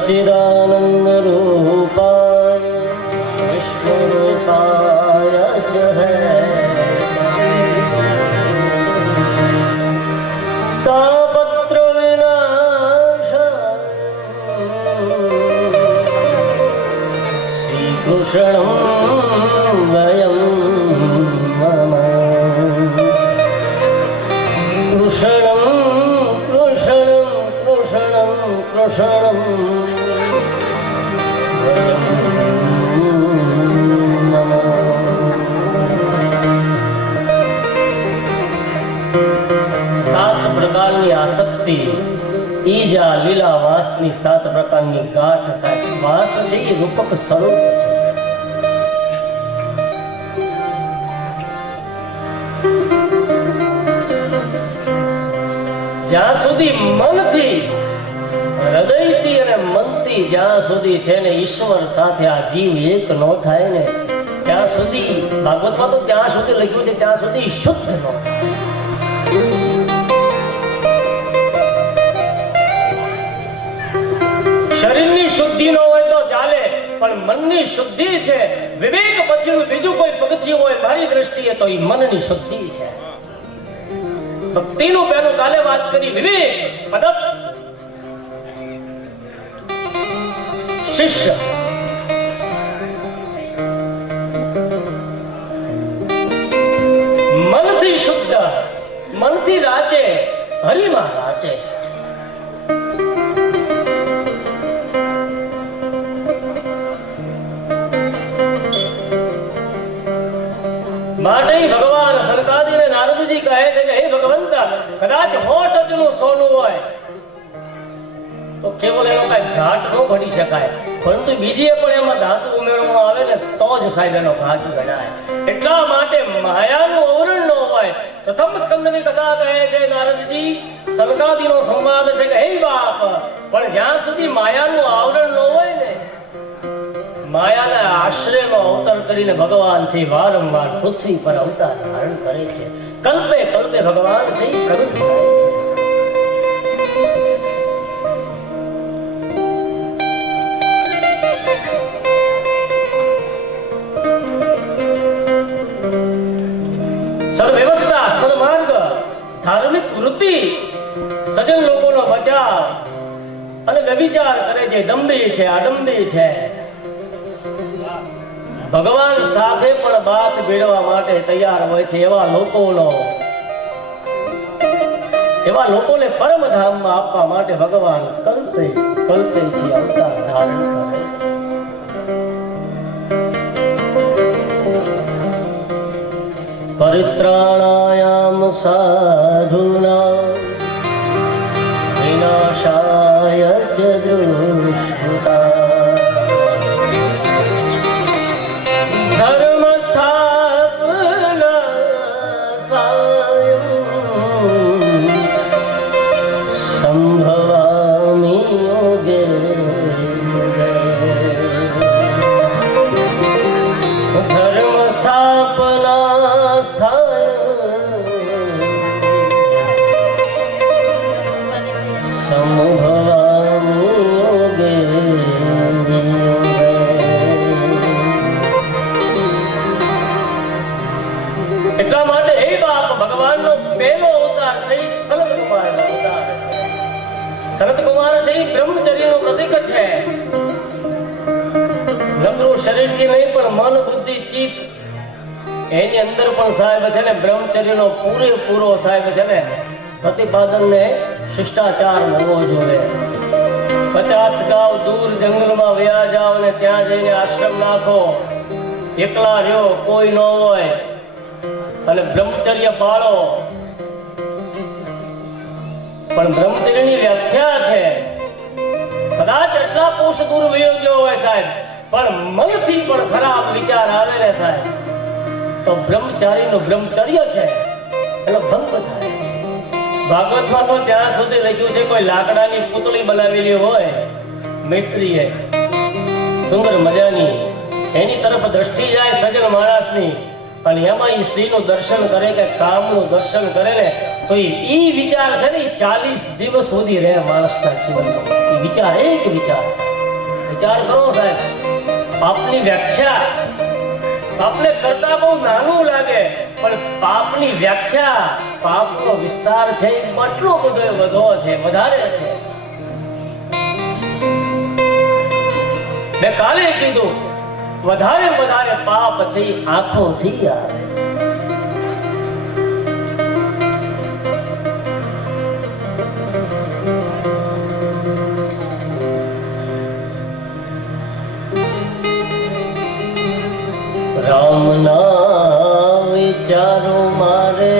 सच्चिदानंद रूपाय विष्णु रूपाय च है तापत्र विनाशाय श्री कृष्णं वयं मम कृष्णं कृष्णं कृष्णं कृष्णं सात प्रकारनी आसक्ति ईजा लीला वासनी सात प्रकारनी गांठ साथ वास છે એ રૂપક સ્વરૂપ છે. જ્યાં સુધી મનથી હૃદયથી અને મનથી જ્યાં સુધી છે ને ઈશ્વર સાથે આ જીવ એક ન થાય ને ત્યાં સુધી ભાગવતમાં તો ત્યાં સુધી લખ્યું છે ત્યાં સુધી શુદ્ધ ન થાય. શરીરની શુદ્ધિ ન હોય તો ચાલે પણ મનની શુદ્ધિ છે. વિવેક પછીનું બીજું કોઈ પગથિયું હોય મારી દ્રષ્ટિએ તો એ મનની શુદ્ધિ છે. ભક્તિનું પહેલું કાલે વાત કરી વિવેક પદપ શિષ્ય મનથી શુદ્ધ મનથી રાચે હરિમાં રાચે. માટે ભગવાન સનકાદી અને નારદજી કહે છે કે હે ભગવંત કદાચ 100 ટચનું સોનું હોય તો કેવલ એનો કઈ ઘાટ ન ઘડી શકાય પરંતુ બીજી પણ એમાં ધાતુ ઉમેરવામાં આવે ને તો જ સાહેબ એનો ઘાટ ગણાય. એટલા માટે માયાનું આવરણ ન હોય. પ્રથમ સ્કંદની કથા કહે છે નારદજી સનકાદીનો સંવાદ છે કે હે બાપ પણ જ્યાં સુધી માયાનું આવરણ ન હોય ને માયાના આશ્રયનો અવતાર કરીને ભગવાન છે વારંવાર પૃથ્વી પર અવતાર ધારણ કરે છે. કલ્પે કલ્પે ભગવાન છે પ્રગટ થાય છે. સદવ્યવસ્થા સદમાર્ગ ધાર્મિક વૃત્તિ સજ્જન લોકોનો બચાવ અને વ્યભિચાર કરે છે દંભી છે આડંબી છે. ભગવાન સાથે પણ બાત ભેળવા માટે તૈયાર હોય છે એવા લોકોને પરમધામમાં આપવા માટે ભગવાન કલ્પે કલ્પે છે અવતાર ધારણ કરે છે. પરિત્રાણાયામ સાધુના વિનાશાય ચ દુષ્કૃતા એટલા માટે હે બાપ ભગવાનનો પહેલો અવતાર છે સનતકુમારનો અવતાર છે. સનતકુમાર છે એ બ્રહ્મચર્યનું પ્રતીક છે. નકરું શરીરથી નહીં પણ મન બુદ્ધિ ચિત્ત એની અંદર પણ સાહેબ છે ને બ્રહ્મચર્યનો પૂરેપૂરો સાહેબ છે ને પ્રતિપાદન ને શિષ્ટાચાર હોવો જોઈએ. 50 ગાંવ દૂર જંગલમાં વયા જાઓ ને ત્યાં જઈને આશ્રમ નાખો, એકલા રહ્યો, કોઈ ન હોય અને બ્રહ્મચર્ય પાળો. પણ બ્રહ્મચર્યની વ્યાખ્યા છે કદાચ એટલા કોષ દૂર વયો ગયો હોય સાહેબ પણ મનથી પણ ખરાબ વિચાર આવે ને સાહેબ તો બ્રહ્મચારીનું બ્રહ્મચર્ય છે એનો ભંગ થાય. ભાગવતમાં તો ત્યાં સુધી લખ્યું છે કોઈ લાકડાની પુતળી બનાવેલી હોય મિસ્ત્રીએ સુંદર મજાની, એની તરફ દ્રષ્ટિ જાય સજ્જન માણસની અને એમાં એ સ્ત્રીનું દર્શન કરે કે કામનું દર્શન કરે ને તો એ વિચાર છે ને 40 દિવસ સુધી રહે માણસના જીવનમાં. એ વિચાર એક વિચાર છે. વિચાર કરો સાહેબ, પાપની વ્યાખ્યા આપને કરતા બહુ નાનું લાગે, પણ પાપની વ્યાખ્યા, પાપનો વિસ્તાર છે એ કેટલો બધો વધો છે, વધારે છે. મેં કાલે કીધું વધારે વધારે પાપ છે એ આંખોથી આવે છે. રામના વિચારો મારે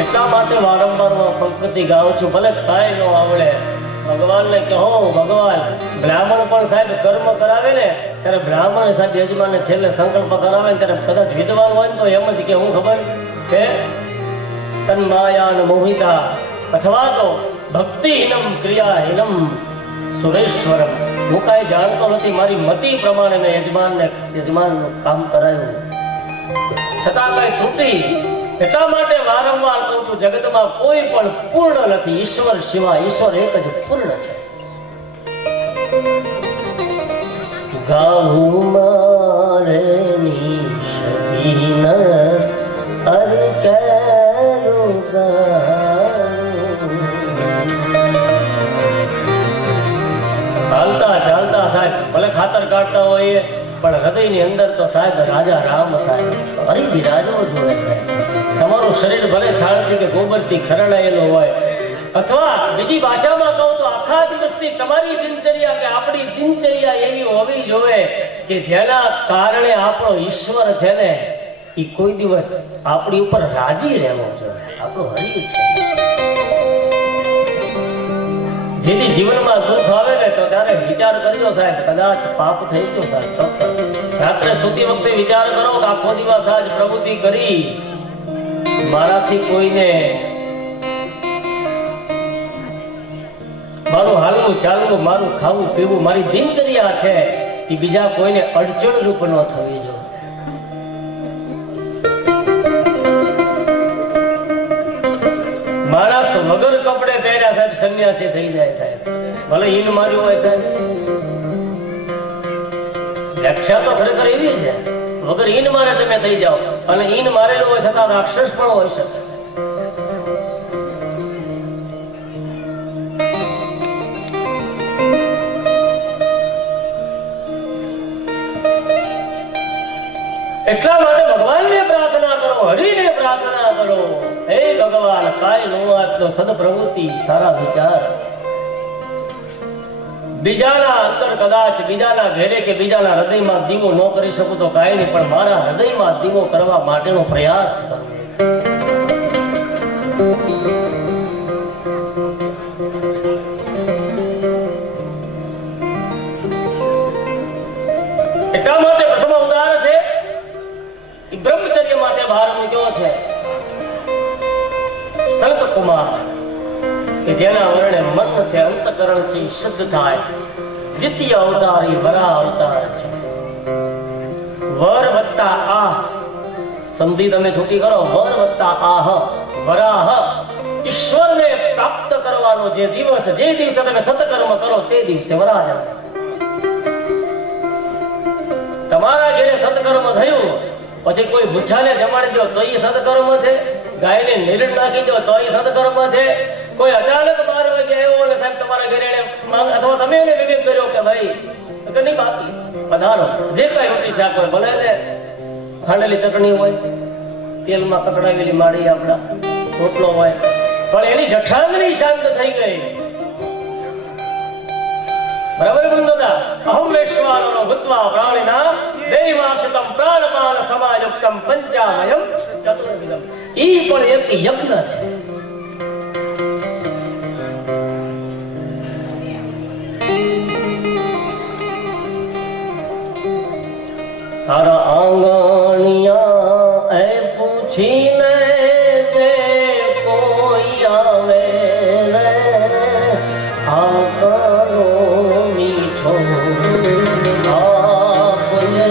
એટલા માટે વારંવાર પંક્તિ ગાઉં છું, ભલે કાંઈ ન આવડે. ભગવાનને કહો, ભગવાન બ્રાહ્મણ પણ સાહેબ કર્મ કરાવે ને ત્યારે બ્રાહ્મણ સાહેબ યજમાનને છેલ્લે સંકલ્પ કરાવે ને ત્યારે કદાચ વિદ્વાન હોય ને તો એમ જ કે હું ખબર કે તન્માયાન મોહિતા અથવા તો ભક્તિહીનમ ક્રિયાહીનમ સુરેશ્વરમ. હું કાંઈ જાણતો નથી, મારી મતિ પ્રમાણે મેં યજમાનનું કામ કરાયું, છતાં કઈ ત્રુટી. એટલા માટે વારંવાર કહું છું, જગતમાં કોઈ પણ પૂર્ણ નથી, ઈશ્વર સિવાય. ઈશ્વર એક જ પૂર્ણ છે. ગાવું મારે નિશતીન અરે કેરું ચાલતા ચાલતા સાહેબ ભલે ખાતર કાઢતા હોઈએ, પણ હૃદયની અંદર તો સાહેબ રાજા રામ સાહેબ હરી બિરાજવો જોઈએ સાહેબ. તમારું શરીર ભલે છાણથી કે ગોબરથી ખરડાયેલું હોય, અથવા બીજી ભાષામાં કહું તો આખા દિવસની તમારી દિનચર્યા કે આપણી દિનચર્યા એવી હોવી જોઈએ કે જેના કારણે આપણો ઈશ્વર છે ને એ કોઈ દિવસ આપણી ઉપર રાજી રહેવો જોઈએ. આપણો હરી છે. જેથી જીવનમાં દુઃખ આવે ને તો ત્યારે વિચાર કરજો સાહેબ, કદાચ પાપ થઈ ગયો સાહેબ. ચોક્કસ રાત્રે સૂતી વખતે વિચાર કરો કે આખો દિવસ આજ પ્રવૃત્તિ કરી, મારાથી કોઈને મારું હાલવું ચાલવું, મારું ખાવું પીવું, મારી દિનચર્યા છે એ બીજા કોઈને અડચણ રૂપ ન થવી જોઈએ. માણસ વગર કપડે પહેર્યા સાહેબ સંન્યાસી થઈ જાય સાહેબ, ભલે ઈન માર્યું હોય સાહેબ. વ્યાખ્યા તો ખરેખર એવી છે, વગર ઈન મારે તમે થઈ જાઓ, અને ઈન મારેલું હોય છતાં રાક્ષસ પણ હોઈ શકે. એટલા માટે ભગવાનને પ્રાર્થના કરો, હરિને પ્રાર્થના કરો. હે ભગવાન, કાંઈ નો આપતો સદપ્રવૃત્તિ, સારા વિચાર. બીજાના અંદર કદાચ બીજાના ઘેરે કે બીજાના હૃદયમાં દીવો ન કરી શકું તો કાંઈ નહીં, પણ મારા હૃદયમાં દીવો કરવા માટેનો પ્રયાસ કરો. એટલા માટે પ્રથમ અવતાર છે એ બ્રહ્મચર્ય માટે ભાર મૂક્યો છે. સંત કુમાર કે જેના વર્ણે મન છે, અંતકરણ છે, શુદ્ધ થાય. દ્વિતીય અવતાર એ વરા અવતાર છે. વર વત્તા આહ, સંધિ તમે છૂટી કરો, વર વત્તા આહ વરાહ. ઈશ્વરને પ્રાપ્ત કરવાનો જે દિવસ, જે દિવસે તમે સત્કર્મ કરો તે દિવસે વરાહ આવે. તમારા ઘરે સત્કર્મ થયું પછી કોઈ ભૂછાને જમાડી દો તો એ સત્કર્મ છે, ગાયને નીરણ નાખી દો તો એ સત્કર્મ છે. કોઈ અચાનક 12 વાગે આવ્યો અને સાહેબ તમારા ઘરે અથવા તમે એને વિવેક કર્યો કે ભાઈ કે નહીં બાકી પધારો, જે કઈ રોટી શાક હોય, ભલે ને ખાંડેલી ચટણી હોય, તેલમાં કકડાવેલી માળી આપણા રોટલો હોય, પણ એની જઠરાંગની શાંત થઈ ગઈ. બરાબર વૃંદોદા, અહમેશ્વરો ભૂત્વા પ્રાણિના દૈવાશ્રિતમ પ્રાણપાન સમાયુક્તમ પંચામયમ ચતુર્વિધમ. ઈ પણ એક યજ્ઞ છે. તારા આંગણિયા એ પૂછીને જે કોઈ આવે રે આ કરો મીઠો આપને.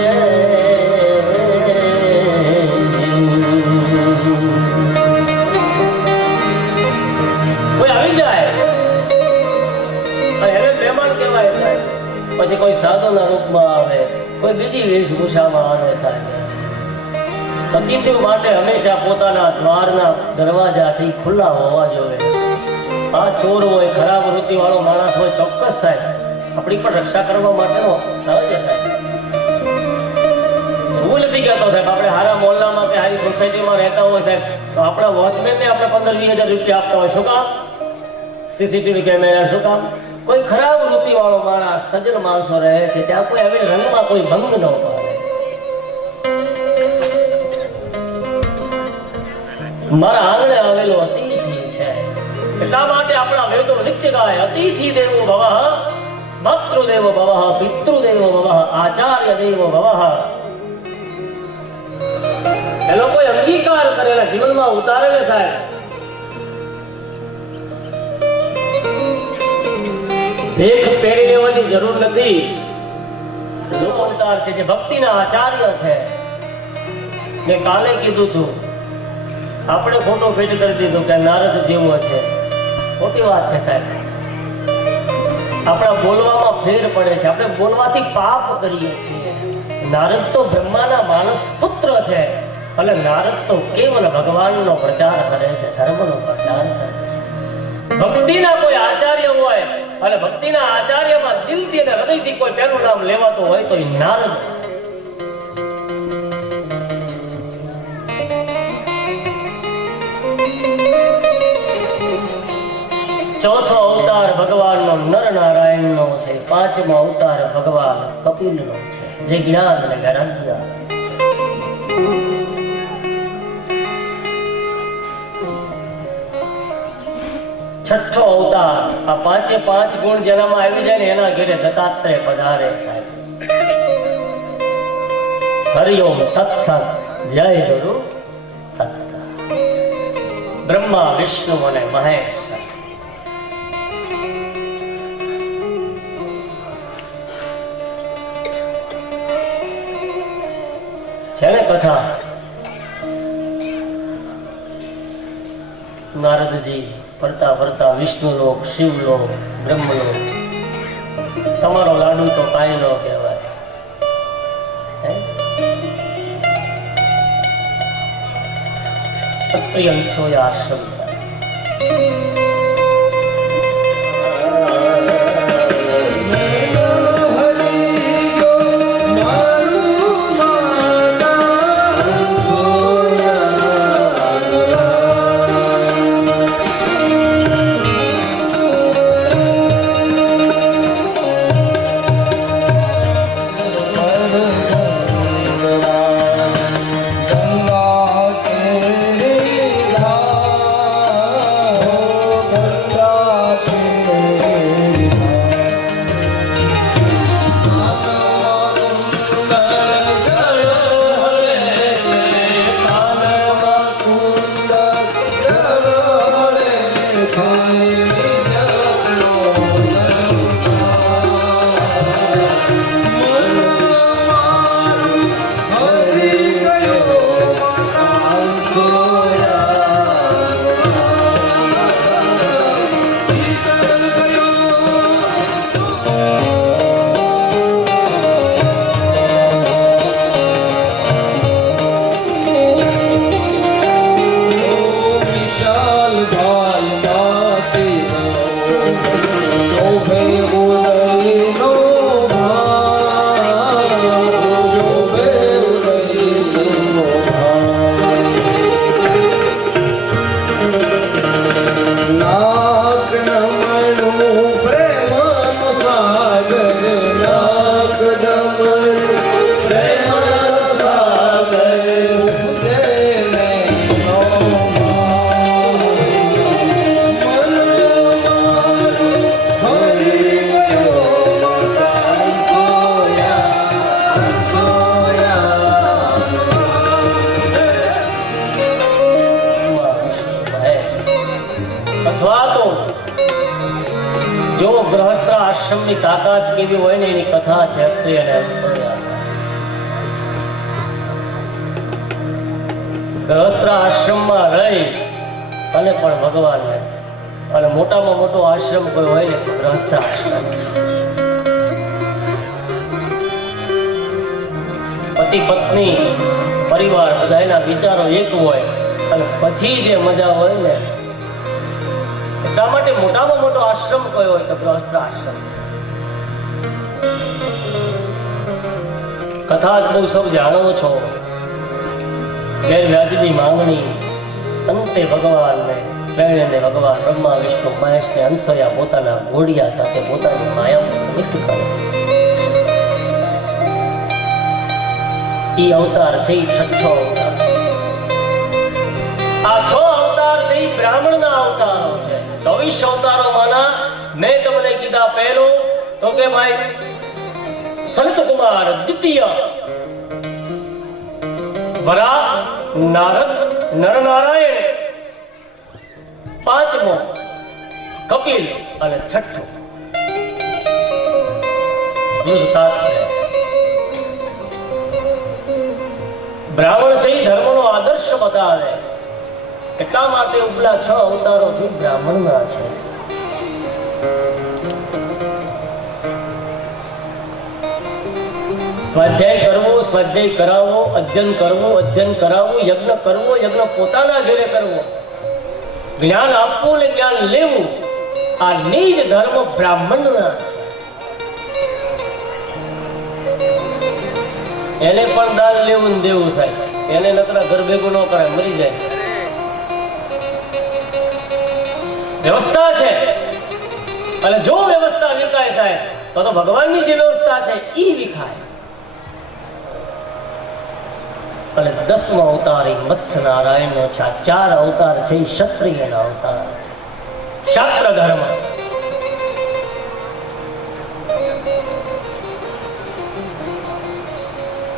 કોઈ સાધુના રૂપમાં આવે, કોઈ બીજી વેશભૂષામાં આવે સાહેબ. અતિથિઓ માટે હંમેશા પોતાના દ્વારના દરવાજા છે ખુલ્લા હોવા જોઈએ. આ ચોર હોય, ખરાબ વૃત્તિ વાળો માણસ હોય, ચોક્કસ સાહેબ આપણી પણ રક્ષા કરવા માટેનો સહજ સાહેબ. હું નથી કહેતો સાહેબ આપણે હારા મોહલ્લામાં કે હારી સોસાયટીમાં રહેતા હોય સાહેબ તો આપણા વોચમેનને આપણે 15-20 હજાર રૂપિયા આપતા હોય. શું કામ? CCTV camera. શું કામ? કોઈ ખરાબ વૃત્તિ વાળો માણસ, સજ્જન માણસો રહે છે ત્યાં કોઈ હવે રંગમાં કોઈ ભંગ ન પડે. મારા આંગણે આવેલો અતિથિ છે એટલા માટે આપણા વેદો નિત્ય ગાય અતિથિ દેવો ભવઃ, માતૃદેવો ભવઃ, પિતૃદેવો ભવઃ, આચાર્ય દેવો ભવઃ. એ લોકોએ અંગીકાર કરેલા જીવનમાં ઉતારેલે સાહેબ. દેખ પહેરી લેવાની જરૂર નથી. લોકો અવતાર છે જે ભક્તિના આચાર્ય છે. મેં કાલે કીધું હતું, આપણે ખોટો ફિટ કરી દીધો કે નારદ જેવો છે. ખોટી વાત છે સાહેબ. આપણા બોલવામાં ફેર પડે છે. આપણે બોલવાથી પાપ કરીએ છીએ. નારદ તો બ્રહ્માના માનસ પુત્ર છે અને નારદ તો કેવલ ભગવાનનો પ્રચાર કરે છે, ધર્મનો પ્રચાર કરે છે. ભક્તિના કોઈ આચાર્ય હોય અને ભક્તિના આચાર્યમાં દિલથી અને હૃદયથી કોઈ પહેલું નામ લેવાતું હોય તો એ નારદ છે. ચોથો અવતાર ભગવાનનો નર નારાયણનો છે. પાંચમો અવતાર ભગવાન કપિલનો છે જે જ્ઞાન અને વૈરાગ્ય. છઠ્ઠો અવતાર આ પાંચે પાંચ ગુણ જેનામાં આવી જાય ને એના ઘેરે દત્તાત્રેય પધારે સાહેબ. હરિઓમ તત્સત જય ગુરુ દત્ત. બ્રહ્મા વિષ્ણુ અને મહેશ છે ને કથા. નારદજી ફરતા ફરતા વિષ્ણુલોક, શિવલોક, બ્રહ્મલોક. તમારો લાડુ તો કાંઈ ન કહેવાય. અત્યંતો આશ્રમ સાથે આશ્રમની તાકાત કેવી હોય ને એની કથા છે. ગૃહસ્થ આશ્રમમાં રહી અને પણ ભગવાનને અને મોટામાં મોટો આશ્રમ કોઈ હોય ને ગૃહસ્થ આશ્રમ છે. પતિ પત્ની પરિવાર બધાના વિચારો એક હોય અને પછી જે મજા હોય ને, એટલા માટે મોટામાં મોટો આશ્રમ કયો હોય તો ગૃહસ્થ આશ્રમ છે. કથા જ બહુ સૌ જાણો છો. ગેરવ્યાજબી માંગણી, અંતે ભગવાનને પ્રેરણે ભગવાન બ્રહ્મા વિષ્ણુ મહેશને અંસયા પોતાના ઘોડિયા સાથે પોતાની માયા વ્યક્ત કરે. ઈ અવતાર છે, ઈ છઠ્ઠો અવતાર. આ 6 અવતાર છે ઈ બ્રાહ્મણના અવતારો છે. 24 અવતારોમાંના મેં તમને કીધા પહેલું તો કે ભાઈ સંત કુમાર, દ્વિતીય વરા, નારદ, નરનારાયણ, 5મો કપિલ અને 6ઠું દૂધતાત્પર્ય. બ્રાહ્મણ છે એ ધર્મનો આદર્શ બતાવે. એટલા માટે ઉપલા 6 અવતારો છે બ્રાહ્મણના છે. સ્વાધ્યાય કરવો, સ્વાધ્યાય કરાવવો, અધ્યયન કરવું, અધ્યયન કરાવવું, યજ્ઞ કરવો, યજ્ઞ પોતાના ઘરે કરવો, જ્ઞાન આપવું ને જ્ઞાન લેવું, આ નિજ ધર્મ બ્રાહ્મણના છે. એને પણ દાન લેવું ને દેવું સાહેબ. એને નકરા ઘર ભેગું ન કરે, મરી જાય. વ્યવસ્થા છે અને જો વ્યવસ્થા વિખાય સાહેબ તો ભગવાનની જે વ્યવસ્થા છે એ વિખાય. અને 10મો અવતાર એ મત્સ્ય નારાયણનો છે. આ 4 અવતાર છે એ ક્ષત્રિયના અવતાર છે. ક્ષત્ર ધર્મ.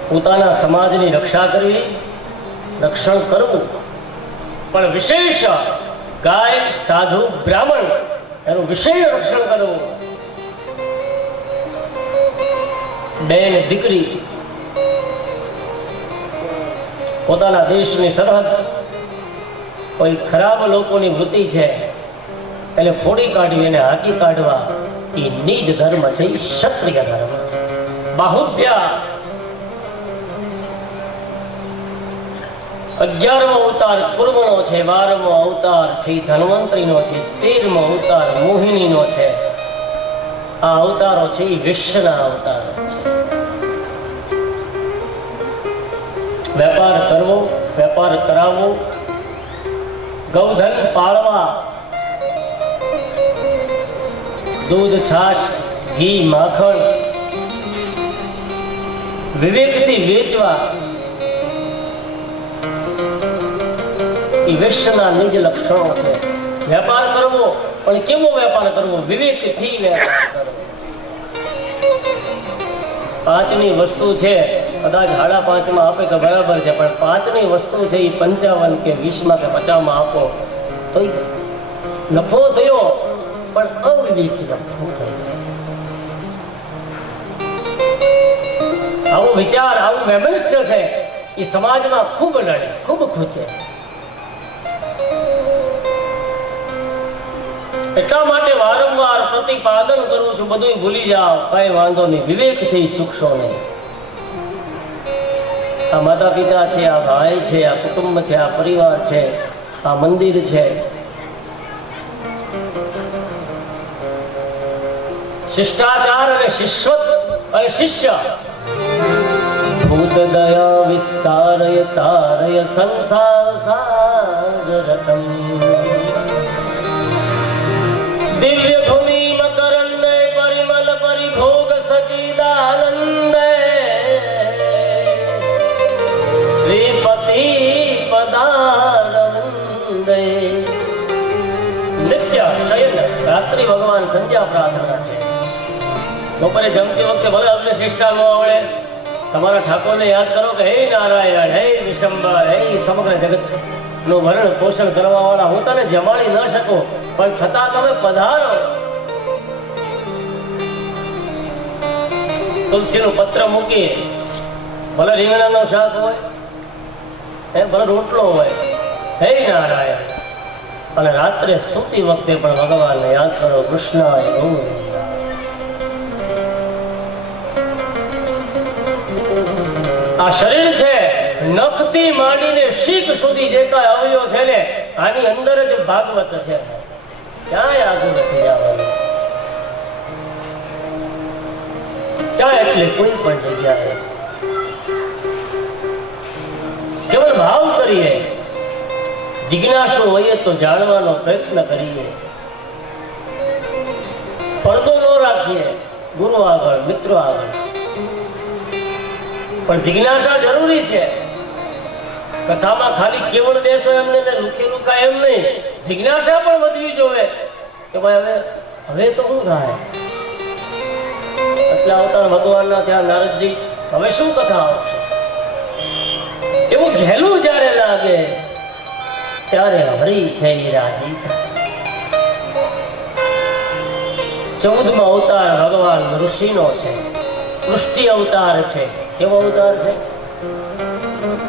પોતાના સમાજની રક્ષા કરવી, રક્ષણ કરવું, પણ વિશેષ ગાય, સાધુ, બ્રાહ્મણ એનું વિશેષ રક્ષણ કરવું. બેન દીકરી પોતાના દેશની સરહદ કોઈ ખરાબ લોકોની વૃત્તિ છે એટલે ફોડી કાઢવી, એને હાકી કાઢવા, એ નિજ ધર્મ છે, એ ક્ષત્રિય ધર્મ છે. બાહુભ્યા 11મો અવતાર કુર્મનો છે, 12મો અવતાર છે ધન્વંતરીનો છે, 13મો અવતાર મોહિનીનો છે. આ અવતારો છે એ વિશ્વના અવતારો છે. વેપાર કરવો, વેપાર કરાવવો, ગૌધન પાળવા, દૂધ, છાશ, ઘી, માખણ વિવેકથી વેચવા, એ વિશ્વના નિજ લક્ષણો છે. વેપાર કરવો, પણ કેવો વેપાર કરવો? વિવેકથી વેપાર કરવો. 5ની વસ્તુ છે, કદાચ 5.5માં આપે તો બરાબર છે, પણ 5ની વસ્તુ છે એ 55 કે 20માં કે 50માં આપો તો નફો થયો, પણ અવિવેકી નફો થયો. આવો વિચાર, આવું વ્યવસ્થા છે એ સમાજમાં ખૂબ નડે, ખૂબ ખૂચે. એટલા માટે વારંવાર પ્રતિપાદન કરું છું, બધું ભૂલી જાઓ, કઈ વાંધો નહીં, વિવેક છે એ સુખશો નહીં. આ માતા પિતા છે, આ ભાઈ છે, આ કુટુંબ છે, આ પરિવાર છે, આ મંદિર છે. શિષ્ટાચાર અને શિષ્યત્વ અને શિષ્ય ભૂત દયા વિસ્તારય તારય સંસાર સાગરતમ દિવ્ય ધુનિ મકરંદ પરિમલ પરિભોગ સચિદાનંદ શ્રીપતિ પદારવિંદ. નિત્ય શયન રાત્રિ ભગવાન સંધ્યા પ્રાર્થના છે. બપોરે જમતી વખતે ભલે અમને શિષ્ટાન ન આવડે, તમારા ઠાકોરને યાદ કરો કે હે નારાયણ, હે વિશંબર, હે સમગ્ર જગત નું ભરણ પોષણ કરવા વાળા, હું તને જમાડી ન શકું, પણ છતાં તમે પધારો. તુલસીનું પત્ર મૂકી, ભલે રીંગણાનો શાક હોય, ભલે રોટલો હોય, હે નારાયણ. અને રાત્રે સૂતી વખતે પણ ભગવાનને યાદ કરો, કૃષ્ણાય ગોવિંદ. આ શરીર છે નખથી માંડીને શીખ સુધી જે કાંઈ અવયવ છે ને આની અંદર જ ભાગવત છે. ક્યાંય આગળ નથી જવાનું. ચાલે એટલે કોઈ પણ જગ્યાએ કેવળ ભાવ કરીએ, જિજ્ઞાસુ હોઈએ તો જાણવાનો પ્રયત્ન કરીએ, પડદો ન રાખીએ ગુરુ આગળ, મિત્રો આગળ. પણ જિજ્ઞાસા જરૂરી છે. કથામાં ખાલી કેવળ બેસો એમને લુખે લુખા એમ નહીં, જિજ્ઞાસા પણ વધવી જોવે કે ભાઈ હવે તો શું થાય. એટલે અવતાર ભગવાનના ત્યાં નારદજી હવે શું કથા આવશે એવું ઘેલું જયારે લાગે ત્યારે હરી છે એ રાજી થાય. 14મો અવતાર ભગવાન ઋષિનો છે, પૃષ્ટિ અવતાર છે. કેવો અવતાર છે?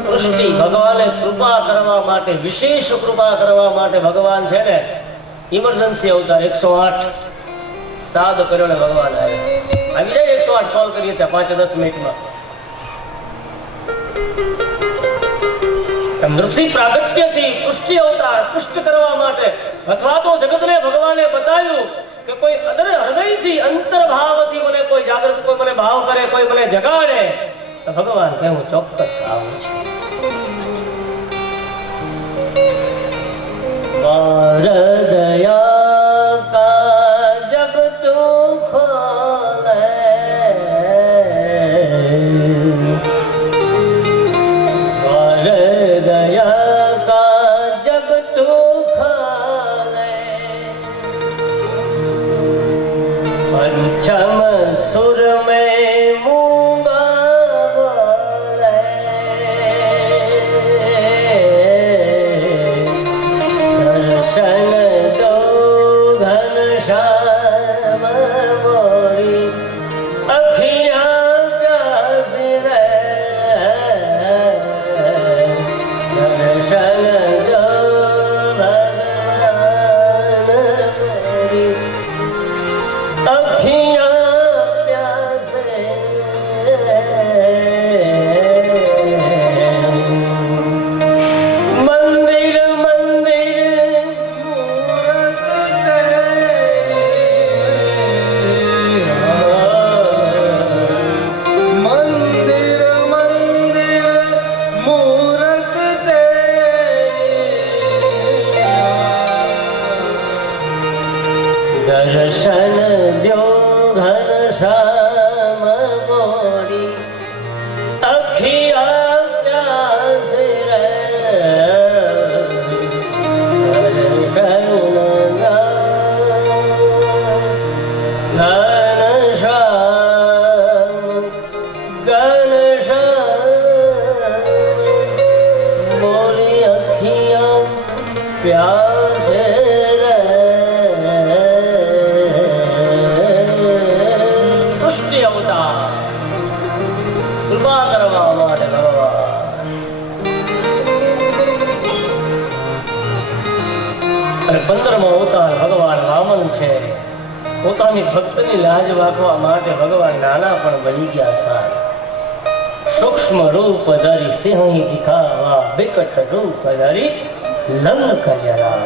પૃષ્ટિ. ભગવાને કૃપા કરવા માટે, વિશેષ કૃપા કરવા માટે ભગવાન છે ને ઇમરજન્સી અવતાર 108 સાદ કર્યો ને ભગવાન આવી જાય. 108 કોલ કરીએ ત્યાં 5-10 મિનિટમાં. નૃસિંહ પ્રાગટ્યથી પૃષ્ટિ અવતાર પુષ્ટ કરવા માટે, અથવા તો જગતને ભગવાને બતાવ્યું કે કોઈ હૃદયથી અંતર્ભાવથી મને કોઈ જાગૃત, કોઈ મને ભાવ કરે, કોઈ મને જગાડે તો ભગવાન કે હું ચોક્કસ આવું છું. દયા કા જબ તું ખોલે पंचम सुर में मूंगा बोले दर्शन दो घनश्याम मोरी अखियां प्यासी रे दर्शन दो भगवान मेरी अखियां प्यासे मंदिर मंदिर मंदिर मंदिर मूरत दर्शन द्यो घनश्याम मोरी अखियां प्यासे रे दर्शन घनश्याम मोरी अखियां प्यासे કૃપા કરવા માટે ભગવાન. અને 15મો અવતાર ભગવાન વામન છે. પોતાની ભક્તની લાજ રાખવા માટે ભગવાન નાના પણ બની ગયા સાર. સૂક્ષ્મ રૂપ ધરી સિંહ દિખાવા, વિકટ રૂપ ધરી લંક જરા.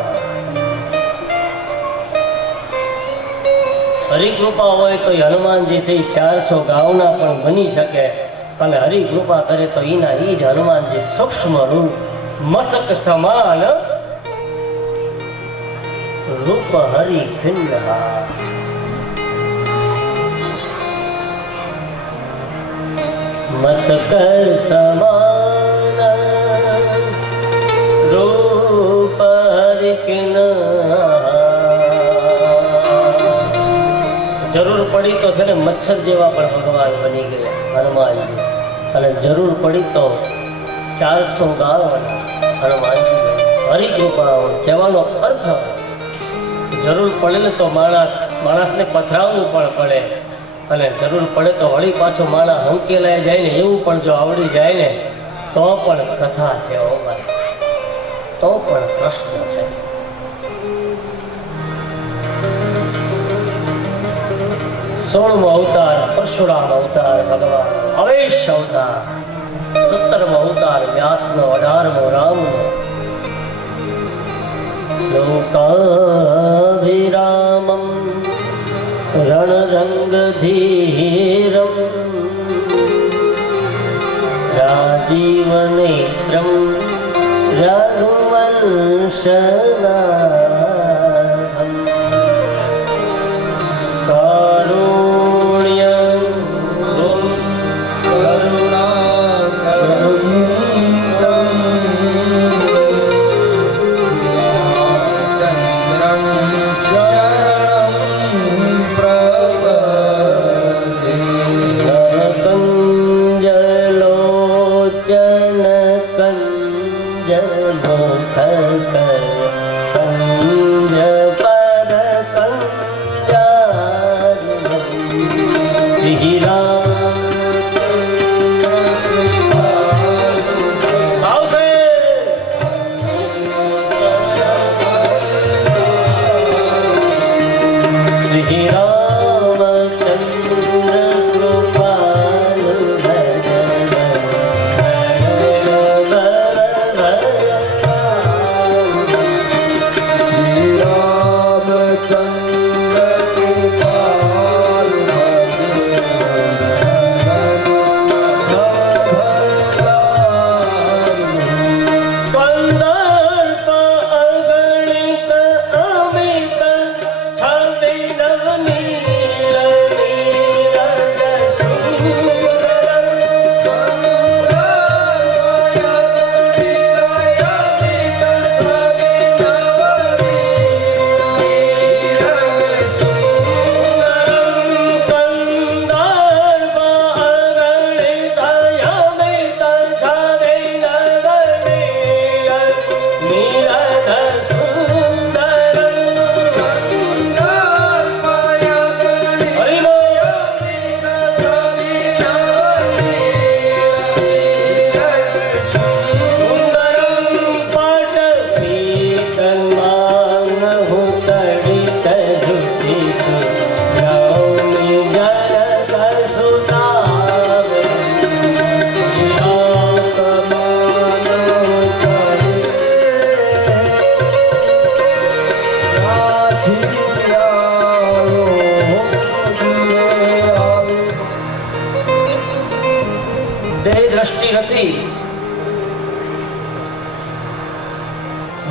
હરિકૃપા હોય તો હનુમાનજી છે 400 ગાઉના પણ બની શકે, અને હરિકૃપા કરે તો એના એ જ હનુમાનજી સૂક્ષ્મ રૂપ મસક સમાન રૂપ હરિ ખિન્નહા. મસક સમાન રૂપ હરિ ખિન્નહા. જરૂર પડી તો છે ને મચ્છર જેવા પણ ભગવાન બની ગયા હનુમાનજી, અને જરૂર પડી તો 400 ગાવાના હનુમાનજી. હરિકૃપા કહેવાનો અર્થ જરૂર પડે ને તો માણસને પથરાવવું પણ પડે, અને જરૂર પડે તો વળી પાછો માણસ હંકેલાઈ જાય ને એવું પણ જો આવડી જાય ને તો પણ કથા છે, તો પણ પ્રશ્ન છે. સોળમો અવતાર પરશુરામ અવતાર ભગવાન, અવેશ અવતાર. 17મો અવતાર વ્યાસનો, 18મો રામનો. લોકાભિરામમ રણરંગધીરમ રાજીવનેત્રમ રઘુવંશનાથમ કારુણ્યમ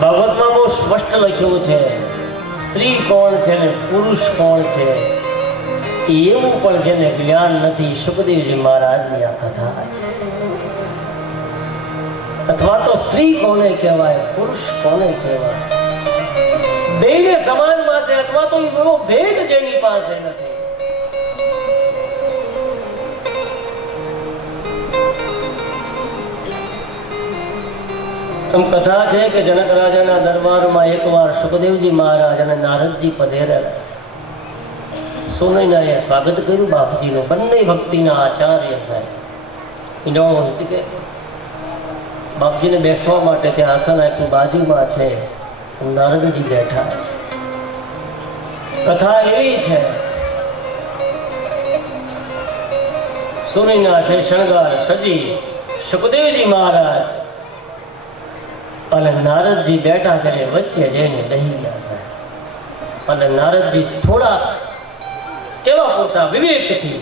ભાગવતમાં બહુ સ્પષ્ટ લખ્યું છે સ્ત્રી કોણ છે ને પુરુષ કોણ છે એવું પણ જેને જ્ઞાન નથી. સુખદેવજી મહારાજની આ કથા છે. અથવા તો સ્ત્રી કોને કહેવાય, પુરુષ કોને કહેવાય, બેને સમાનમાં છે અથવા તો એવો ભેદ જેની પાસે નથી. એમ કથા છે કે જનક રાજાના દરબારમાં એકવાર સુખદેવજી મહારાજ અને નારદજી પધેરેલા. સોનૈનાએ સ્વાગત કર્યું બાપજીનું. બંને ભક્તિના આચાર્ય સાહેબ ઈંડોળો કે બાપજીને બેસવા માટે ત્યાં આસન આપ્યું. બાજુમાં છે નારદજી બેઠા છે. કથા એવી છે સોનૈના છે શણગાર સજી સુખદેવજી મહારાજ અને નારદજી બેઠા છે. વચ્ચે જઈને બેહી ગયા છે. અને નારદજી થોડા કેવા પૂરતા વિવેકથી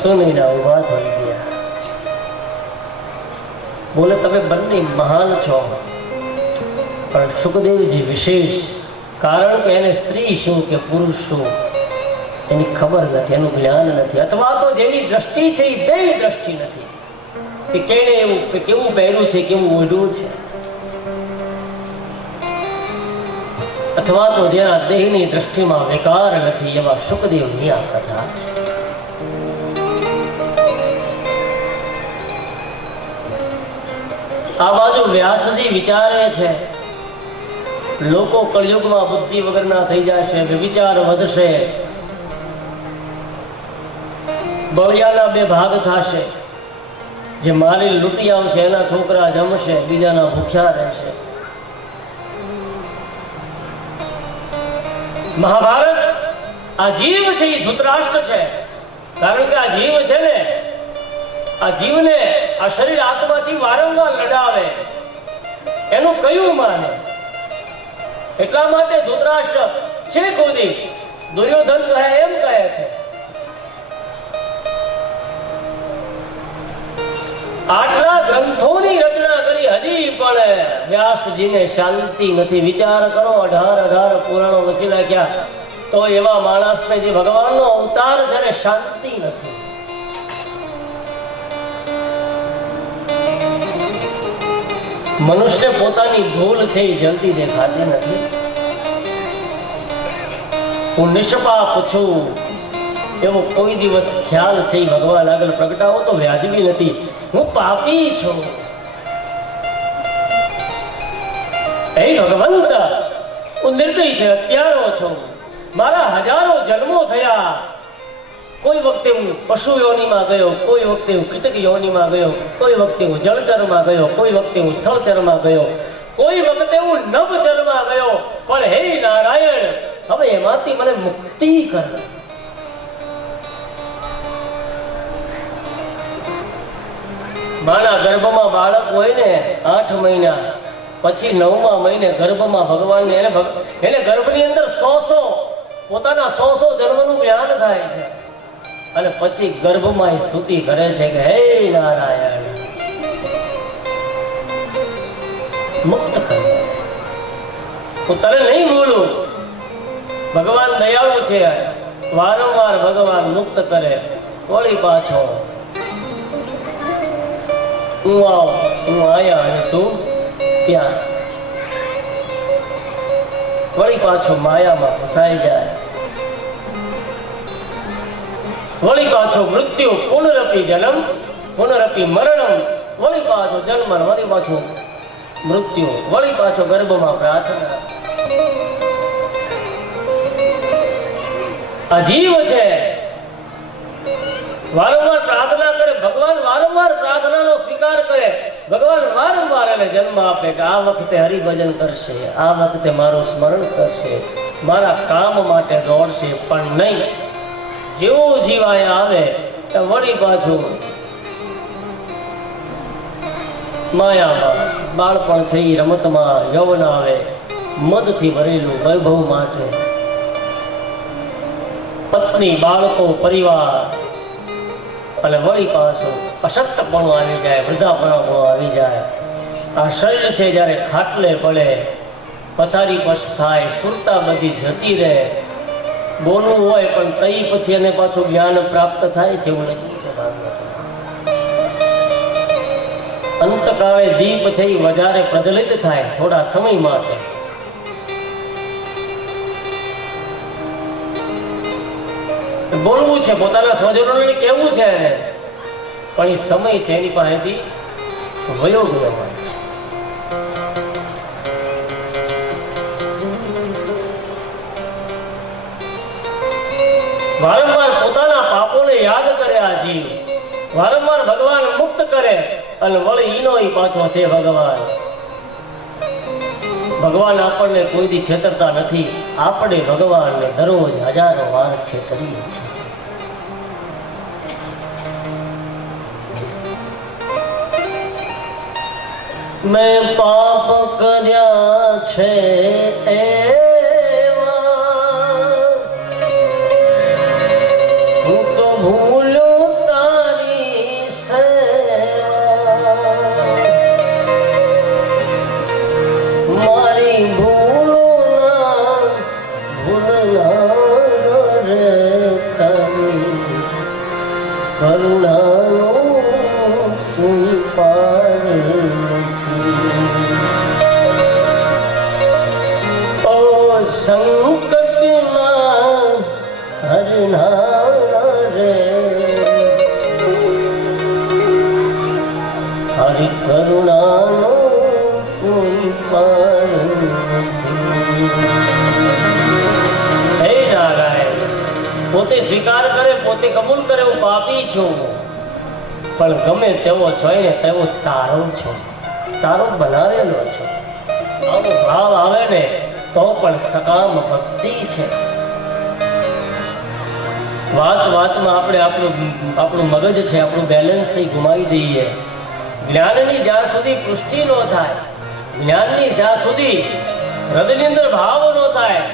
સુનૈના ઉભા થઈ ગયા. બોલે તમે બંને મહાન છો, પણ સુખદેવજી વિશેષ. કારણ કે એને સ્ત્રી શું કે પુરુષ શું એની ખબર નથી, એનું જ્ઞાન નથી. અથવા તો જેની દ્રષ્ટિ છે એ દેહ દ્રષ્ટિ નથી કે કેને એવું કેવું પહેર્યું છે, કેવું ઓઢ્યું છે. અથવા તો જેના દેહની દ્રષ્ટિમાં વિકાર નથી એવા સુખદેવની આ કથા છે. આ બાજુ વ્યાસજી વિચારે છે લોકો કળયુગમાં બુદ્ધિ વગરના થઈ જશે, વિચાર વધશે, બળિયાના બે ભાગ થશે. જે મારી લૂંટી આવશે એના છોકરા જમશે, બીજાના ભૂખ્યા રહેશે. મહાભારત આ જીવ છે એ ધૃતરાષ્ટ્ર છે. કારણ કે આ જીવ છે ને, આ જીવને આ શરીર આત્માથી વારંવાર લડાવે, એનું કયું માને? એટલા માટે ધૃતરાષ્ટ્ર છે ગોદી દુર્યોધન કહે એમ કહે છે, આટલા ગ્રંથોની રચના કરી હજી પણ વ્યાસજીને શાંતિ નથી. વિચાર કરો, 18 પુરાણો લખી નાખ્યા તો એવા માણસને જે ભગવાનનો અવતાર છે ને શાંતિ નથી. મનુષ્ય પોતાની ભૂલ છે એ જલ્દી દેખાતી નથી. હું નિષ્પાપ છું એવો કોઈ દિવસ ખ્યાલ છે એ ભગવાન આગળ પ્રગટાવો તો વ્યાજબી નથી. હું પાપી છું. હે ભગવંત, હું નિર્દય છે, અત્યારો છું. મારા હજારો જન્મો થયા. કોઈ વખતે હું પશુ યોનિમાં ગયો, કોઈ વખતે હું કીટક યોનિમાં ગયો, કોઈ વખતે હું જળચરમાં ગયો, કોઈ વખતે હું સ્થળચરમાં ગયો, કોઈ વખતે હું નભચરમાં ગયો. પણ હે નારાયણ, હવે એમાંથી મને મુક્તિ કર. માના ગર્ભમાં બાળક હોય ને 8 મહિના, પછી 9મા મહિને ગર્ભમાં ભગવાનને એને ગર્ભની અંદર 100 પોતાના 100 જન્મનું જ્ઞાન થાય છે. અને પછી ગર્ભમાં એ સ્તુતિ કરે છે કે હે નારાયણ, મુક્ત કર. હું તને નહીં ભૂલું. ભગવાન દયાળુ છે, વારંવાર ભગવાન મુક્ત કરે. વળી પાછો હું આયા અને તું ત્યાં. વળી પાછો માયામાં ફસાઈ જાય. વળી પાછો મૃત્યુ, પુનરપી જન્મ, પુનરપી મરણમ. વળી પાછો જન્મ, વળી પાછો મૃત્યુ, વળી પાછો ગર્ભમાં પ્રાર્થના. આ જીવ છે, વારંવાર પ્રાર્થના કરે. ભગવાન વારંવાર પ્રાર્થનાનો સ્વીકાર કરે. ભગવાન વારંવાર એને જન્મ આપે કે આ વખતે હરિભજન કરશે, આ વખતે મારું સ્મરણ કરશે, મારા કામ માટે દોડશે. પણ નહીં, જેવો જીવાય આવે તો વળી પાછું માયામાં, બાળપણ છે એ રમતમાં, યૌવન આવે મદથી ભરેલું વૈભવ માટે, પત્ની, બાળકો, પરિવાર. અને વળી પાછું અશક્તપણું આવી જાય, વૃદ્ધાપણું આવી જાય. આ શરીર છે જ્યારે ખાટલે પડે, પથારી પર થાય, સુરતા બધી જતી રહે. બોલવું હોય પણ તઈ પછી એને પાછું જ્ઞાન પ્રાપ્ત થાય છે એવું લખ્યું છે ભાગવતમાં. અંતકાળે દીપ છે એ વધારે પ્રજ્વલિત થાય થોડા સમય માટે. બોલવું છે, પોતાના સ્વજનોને કેવું છે, પણ એ સમય છે એની પાસેથી વયો ગયો હોય છે. વારંવાર પોતાના પાપોને યાદ કરે આ જીવ, વારંવાર ભગવાન મુક્ત કરે. અને વળી ઈનો પાછો છે ભગવાન. ભગવાન આપણને કોઈ દી છેતરતા નથી. આપણે ભગવાનને દરરોજ હજારો વાર છેતરીએ છીએ. મેં પાપ કર્યા છે હું તો ભૂલું તારી સેવા. મારી ભૂલના રે તારી કરુણાનો કોઈ પાર છે. ઓ સંકટમાં હરનાર રે હરિ કરુણાનો કોઈ પાર નથી. હે નારાયણ, પોતે સ્વીકાર કરે, પોતે કબૂલ કરે હું પાપી છું, પણ ગમે તેવો છો ને તેવો તારો છો, તારો બનાવેલો છો. આવો ભાવ આવે ને તો પણ સકામ ભક્તિ છે. વાત વાતમાં આપણે આપણું મગજ છે, આપણું બેલેન્સ ગુમાવી દઈએ. જ્ઞાનની જ્યાં સુધી પુષ્ટિ ન થાય, જ્ઞાનની જ્યાં સુધી હૃદયની અંદર ભાવ ન થાય,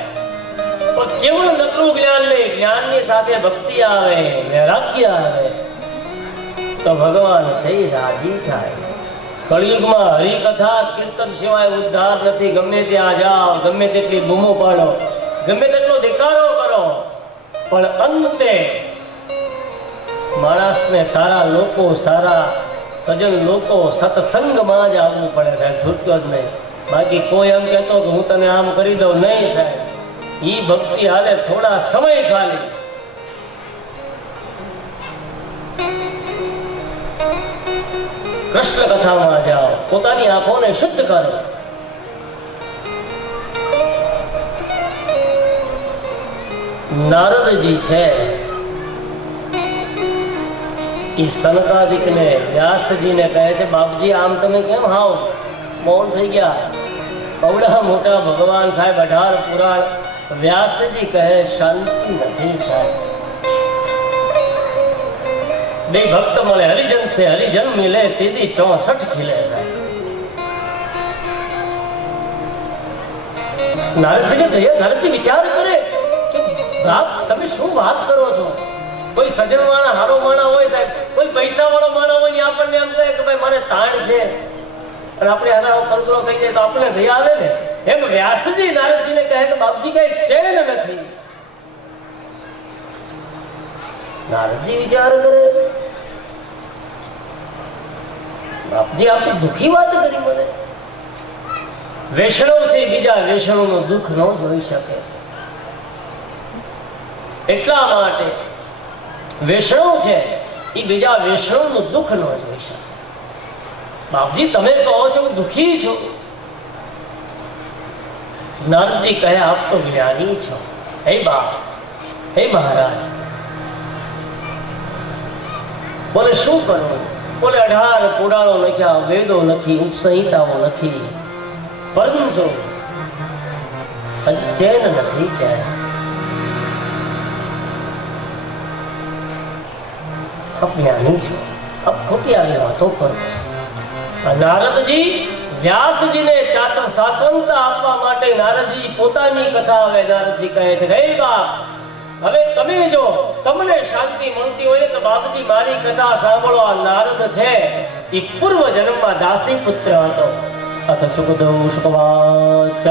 પણ કેવળ નકરું જ્ઞાન નહીં, જ્ઞાનની સાથે ભક્તિ આવે, વૈરાગ્ય આવે, તો ભગવાન છે એ રાજી થાય. કળિયુગમાં હરિકથા કીર્તન સિવાય ઉદ્ધાર નથી. ગમે ત્યાં જાઓ, ગમે તેટલી બૂમો પાડો, ગમે તેટલો ધિક્કારો કરો, પણ અંતે માણસને સારા લોકો, સારા સજ્જન લોકો સત્સંગમાં જ આવવું પડે સાહેબ, છૂટકો જ નહીં. બાકી કોઈ એમ કહેતો કે હું તને આમ કરી દઉં, નહીં સાહેબ. ઈ ભક્તિ હાલે થોડા સમય ખાલી. કૃષ્ણ કથામાં જાઓ, પોતાની આંખોને શુદ્ધ કરો. નારદજી છે એ સનકાદિકને, વ્યાસજીને કહે છે, બાપજી આમ તમે કેમ હાવ મૌન થઈ ગયા? અવડા મોટા ભગવાન સાહેબ 18 પુરાણ. વ્યાસજી કહે શાંતિ નથી સાહેબ. બે ભક્ત મળે, હરિજન સે હરિજન મિલે, તેદી 64 ખીલે સાહેબ. નારદજીને કહે, નારદજી વિચાર કરે કે બાપ તમે શું વાત કરો છો? કોઈ સજ્જન વાળા હારો માણા હોય સાહેબ, કોઈ પૈસા વાળો માણા હોય ને આપણને એમ કહે કે ભાઈ મારે તાણ છે, અને આપણે આના કરગરો થઈ જાય તો આપણે દયા આવે ને. એમ વ્યાસજી નારદજીને કહે કે બાપજી કઈ ચેન નથી. નારદજી વિચાર કરે, બાપજી આપણે દુઃખી વાત કરી. મને વૈષ્ણવ છે, બીજા વૈષ્ણવનું દુઃખ ન જોઈ શકે, એટલા માટે વૈષ્ણવ છે એ બીજા વૈષ્ણવનું દુઃખ ન જોઈ શકે. બાપજી તમે કહો છો હું દુઃખી છું. નારદજી કહે આપ તો જ્ઞાની છો. હે બાપ, હે મહારાજ. બોલે શું કરવું? બોલે 18 પુરાણો લખ્યા, વેદો નથી, ઉપસંહિતાઓ નથી, પરંતુ હજી ચેન નથી. ક્યારે જ્ઞાની છો, આપ ખોટી આવી વાતો કરો છો. નારદજી વ્યાસજીને સાત્વનતા આપવા માટે નારદજી પોતાની કથા હવે નારદજી કહે છે, હે બાપ હવે તમે જો તમને શાંતિ મળતી હોય ને તો બાપજી મારી કથા સાંભળો. આ નારદ છે એ પૂર્વ જન્મમાં દાસી પુત્ર હતો. અથ સુખદેવ શુકવાચ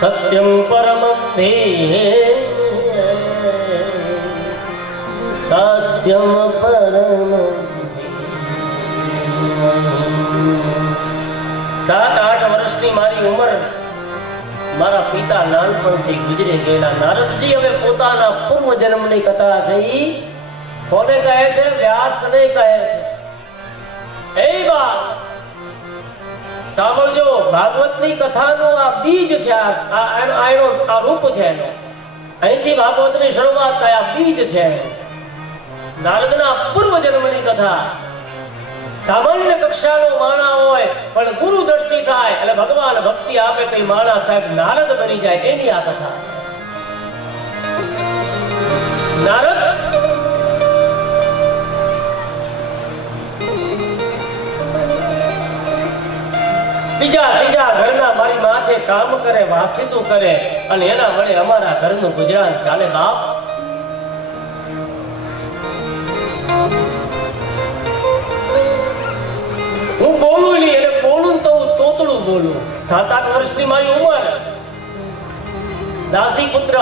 સત્યમ પરમ ધ્યેય સત્યમ પરમ. 7-8 વર્ષની મારી ઉંમર, મારા પિતા નાનપણથી ગુજરી ગયેલા. નારદજી હવે પોતાના પૂર્વ જન્મની કથા છે એ કોને કહે છે? વ્યાસને કહે છે. હે બાપ સાંભળજો, ભાગવતની કથાનું આ બીજ છે, આ રૂપ છે એનો. અહીંથી ભાગવતની શરૂઆત થાય, આ બીજ છે નારદના પૂર્વ જન્મની કથા. સામાન્ય કક્ષાનો માણા હોય પણ ગુરુ દ્રષ્ટિ થાય એટલે ભગવાન ભક્તિ આપે તો એ માણા સાહેબ નારદ બની જાય, એની આ કથા છે. નારદ બીજા ઘરના મારી માં છે, કામ કરે, વાસીતું કરે, અને એના વડે અમારા ઘરનું ગુજરાન ચાલે. બાપ હું બોલું નહીં, એટલે બોલું તો હું તોતડું બોલું. 7-8 વર્ષની મારી ઉંમર, દાસી પુત્ર.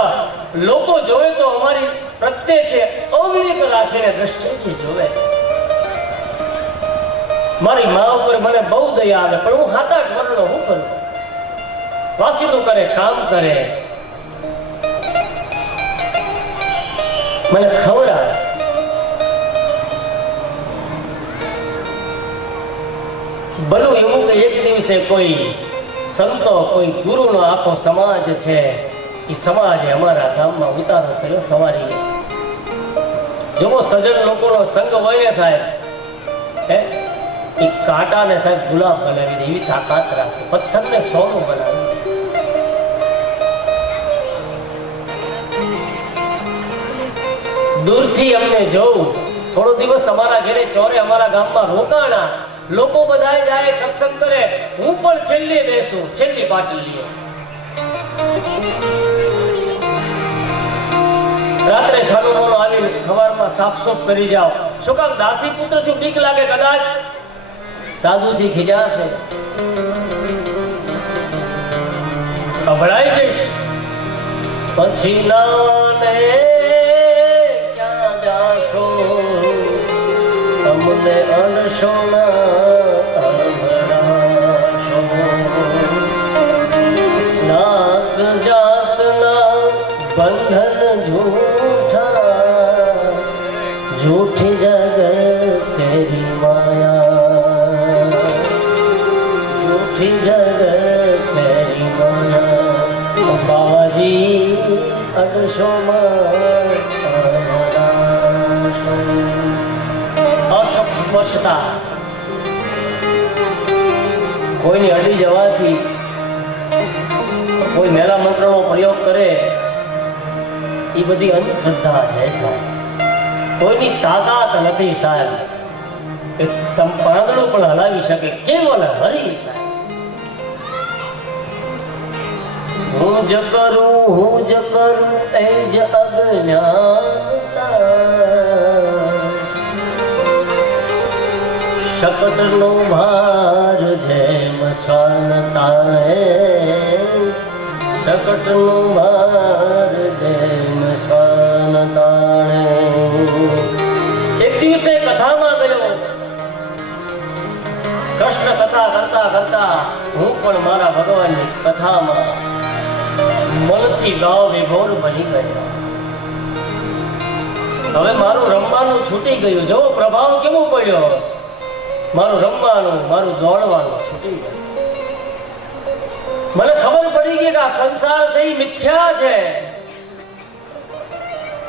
લોકો જોવે તો અમારી પ્રત્યે છે અવિવેક રાખીને દ્રષ્ટિથી જોવે. મારી મા ઉપર મને બહુ દયા આવે, પણ હું 7-8 વર્ષનો હું કરું? વાસીતું કરે, કામ કરે, મને ખવડાવે. ભલું એવું કે એક દિવસે કોઈ સંતો, કોઈ ગુરુનો આખો સમાજ છે, એ સમાજે અમારા ગામમાં ઉતારો કર્યો સવારી. જો સજ્જન લોકોનો સંગ હોય ને સાહેબ, એ કાંટાને સાહેબ ગુલાબ બનાવી દે એવી તાકાત રાખે, પથ્થરને સોનું બનાવી. દૂરથી અમને જોઉં થોડો દિવસ અમારા ઘરે ચોરે અમારા ગામમાં રોકાણા. લોકો બધાય જાય સત્સંગ કરે, હું પણ છેલ્લે બેસું, છેલ્લી પાટલીએ. રાત્રે સાનો મોનો આવી સવારમાં સાફ કરી જાઓ. શું કામ? દાસી પુત્ર છું, બીક લાગે કદાચ સાધુજી ખીજાશે, અભડાઈ જઈશ. પછી નાને ક્યાં જાશો, અમને અનશો ના અભડાશો. નાત જાતના બંધન झूठा, झूठी जगत तेरी माया, झूठी जगत तेरी माया. बाजी अडसो અસ્પષ્ટતા, કોઈની અડી જવાથી, કોઈ મેલા મંત્રનો પ્રયોગ કરે, એ બધી અંધશ્રદ્ધા છે સાહેબ. કોઈની તાકાત નથી સાહેબ કે તમ પાંદડું પણ હલાવી શકે, કેવલ હરી સાહેબ. હું જ કરું એ જ અજ્ઞાનતા, શકટનો ભાર જેમ સ્વર્ણ તાણે, શકટનું ભાર જેમ સ્વર્ણ તાણે. એક દિવસે કથામાં ગયો, કૃષ્ણ કથા કરતા કરતા હું પણ મારા ભગવાનની કથામાં મનથી ભાવ વિભોર બની ગયો. હવે મારું રમવાનું છૂટી ગયું. જો પ્રભાવ કેવો પડ્યો, મારું રમવાનું, મારું દોડવાનું છૂટી ગયું. મને ખબર પડી ગઈ કે આ સંસાર છે એ મિથ્યા છે.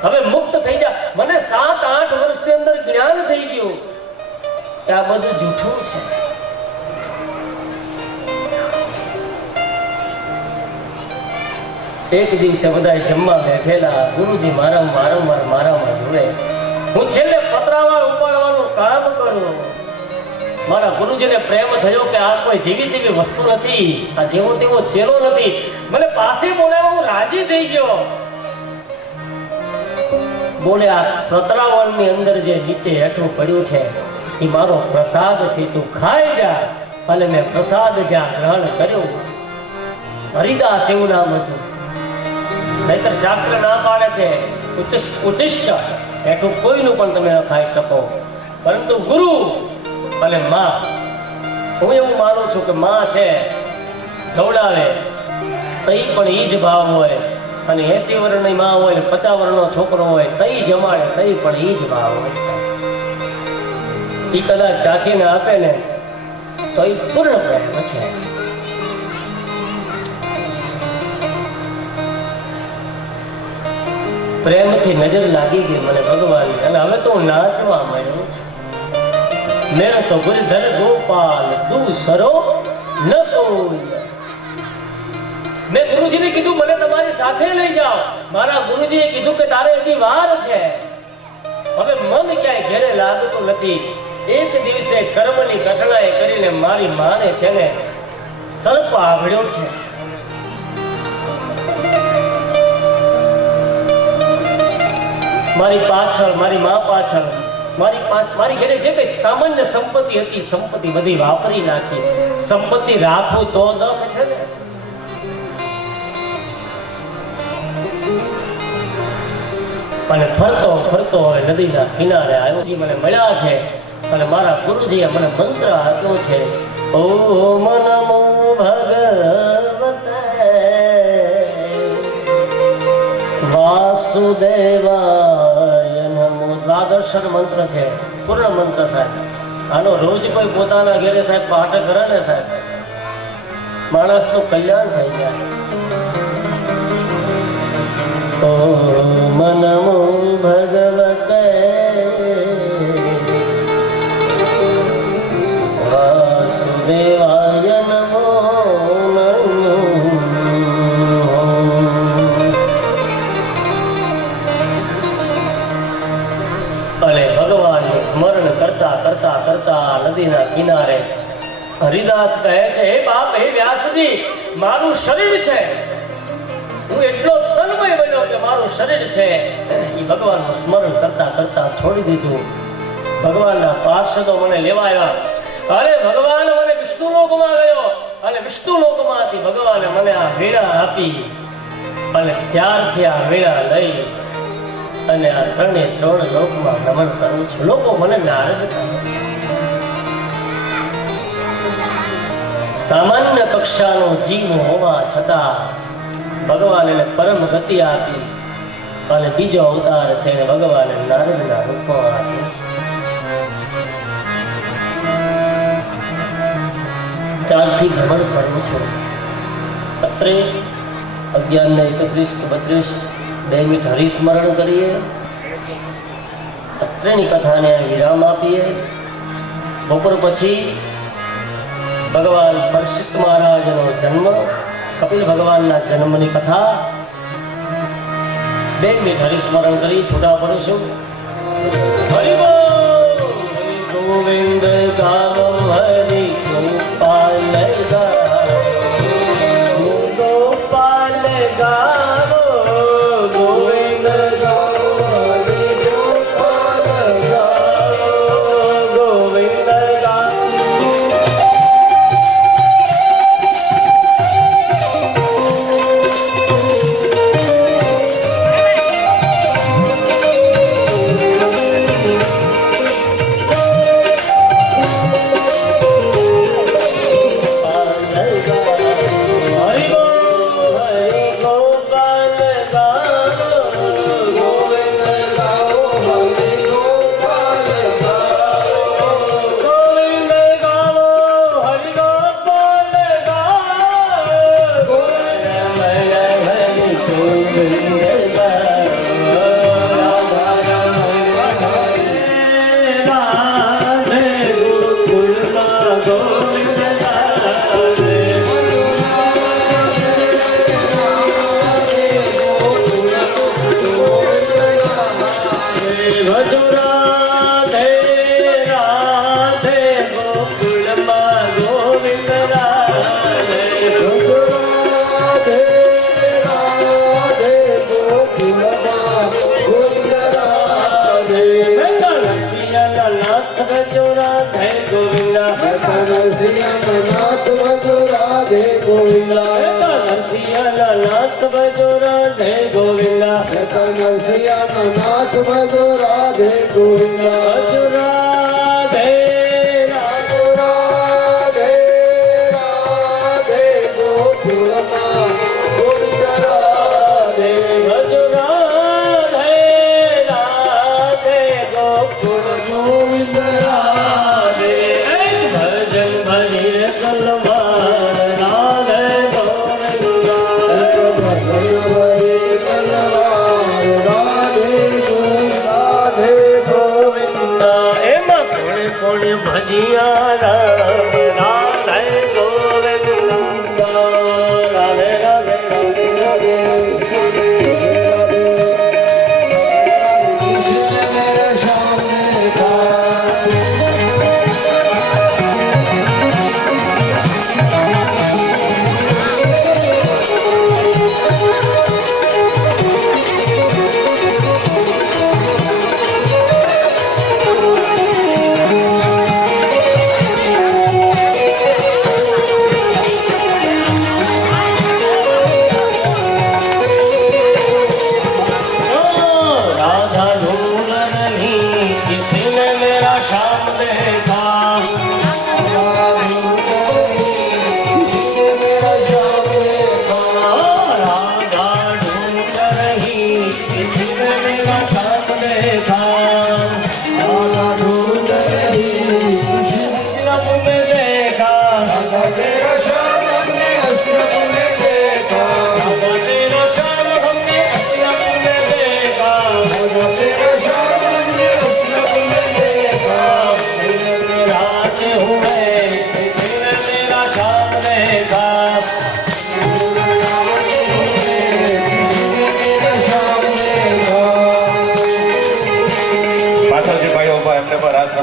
હવે મુક્ત થઈ જા. મને 7-8 વર્ષની અંદર જ્ઞાન થઈ ગયું કે આ બધું જૂઠું છે. એક દિવસે બધા જમવા બેઠેલા. ગુરુજી વારંવાર જોડે હું છેલ્લે પતરાવાળ ઉપાડવાનું કામ કરું. મારા ગુરુજીને પ્રેમ થયો કે આ કોઈ જેવી તેવી વસ્તુ નથી, આ જેવો તેવો ચેલો નથી. મને પાસે બોલાવ્યા, હું રાજી થઈ ગયો. બોલે આ પતરાવળની અંદર જે નીચે હેઠું પડ્યું છે એ મારો પ્રસાદ છે, તું ખાઈ જા. અને મેં પ્રસાદ જ્યાં ગ્રહણ કર્યો, હરિદાસ એવું નામ હતું. નહીતર શાસ્ત્ર ના પાડે છે ઉચ્ચિષ્ટ હેઠું કોઈનું પણ તમે ખાઈ શકો, પરંતુ ગુરુ અને માં, હું એવું માનું છું કે માં છે ખવડાવે તઈ પણ ઈ જ ભાવ હોય, અને 80 વર્ષની માં હોય, 50 વર્ષનો છોકરો હોય તઈ જમાડે તઈ પણ ઈ જ ભાવ હોય. ઈ કદાચ ચાખીને આપે ને તો ઈ પૂર્ણ પ્રેમ છે. પ્રેમથી નજર લાગી ગઈ મને ભગવાનની, અને હવે તો હું નાચવા માંડ્યો છું. મેરો તો ગુરુધર ગોપાલ દૂસરો ન કોઈ. મેં ગુરુજીને કીધું મને તમારી સાથે લઈ જાઓ. મારા ગુરુજીએ કીધું કે તારે હજી વાર છે. હવે મન ક્યાંય ઘેરે લાગતું નથી. એક દિવસે કર્મની ઘટનાએ કરીને મારી માને છે ને સર્પ આવડ્યો છે. મારી પાછળ, મારી મા પાછળ, મારી ઘરે જે કઈ સામાન્ય સંપત્તિ હતી, સંપત્તિ બધી વાપરી નાખી. સંપત્તિ રાખું તો દખ છે ને. અને ફરતો ફરતો હવે નદીના કિનારે આવ્યો. મને મળ્યા છે અને મારા ગુરુજીએ મને મંત્ર આપ્યો છે, ઓમ નમો ભગવતે વાસુદેવાય નમો. દ્વાદશર મંત્ર છે, પૂર્ણ મંત્ર સાહેબ. આનો રોજ કોઈ પોતાના ઘેરે સાહેબ પાઠ કરે ને સાહેબ, માણસ તો કલ્યાણ થઈ જાય. ઓમ નમો ભગવતે વાસુદેવાય નમો નમો. અને ભગવાન નદીના કિનારે હરિદાસ કહે છે, હે બાપ, હે વ્યાસજી, મારું શરીર છે, હું એટલો તન્મય બન્યો કે મારું શરીર છે એ ભગવાનનું સ્મરણ કરતા કરતા છોડી દીધું. ભગવાનના પાર્ષદો મને લેવા આવ્યા અને ભગવાન મને વિષ્ણુ લોકમાં ગયો અને વિષ્ણુ લોકમાંથી ભગવાને મને આ વીણા આપી અને ત્યારથી આ વીણા લઈ અને આ ત્રણે ત્રણ લોકમાં ભ્રમણ કરું છું. લોકો મને નારદ કહે છે. સામાન્ય કક્ષાનો જીવ હોવા છતાં ભગવાન એને પરમ ગતિ આપી અને બીજો અવતાર છે એને ભગવાને નારદના રૂપમાં આપ્યો છે. ત્યારથી ભ્રમણ કરું છું. અત્રે 11 ને 31 કે 32 2 મિનિટ હરિસ્મરણ કરીએ, અત્રેની કથાને વિરામ આપીએ. બપોર પછી ભગવાન પરીક્ષિત મહારાજનો જન્મ, કપિલ ભગવાનના જન્મની કથા 2 મિનિટ હરિસ્મરણ કરી છૂટા પડીશું. હરિ બોલ, હરિ ગોવિંદ ગાવો, હરિ ગોપાલ ગાવો, ગોપાલ ગાવો, ગોવિંદ ગાવો, હરિ ગોપાલ ગાવો, ગોવિંદ ગાવો. નાથ ભજો રાધે ગોવિંદા, નાથ ભજો રાધે ગોવિંદા, ભજો રાધે રાધે રાધે રાધે ગોકુળમાં ગોવિંદ રાધે, ભજો રાધે રાધે ગોકુળ ગોવિંદ રાધે. ભજન ભજે કલવાર રાધે એમ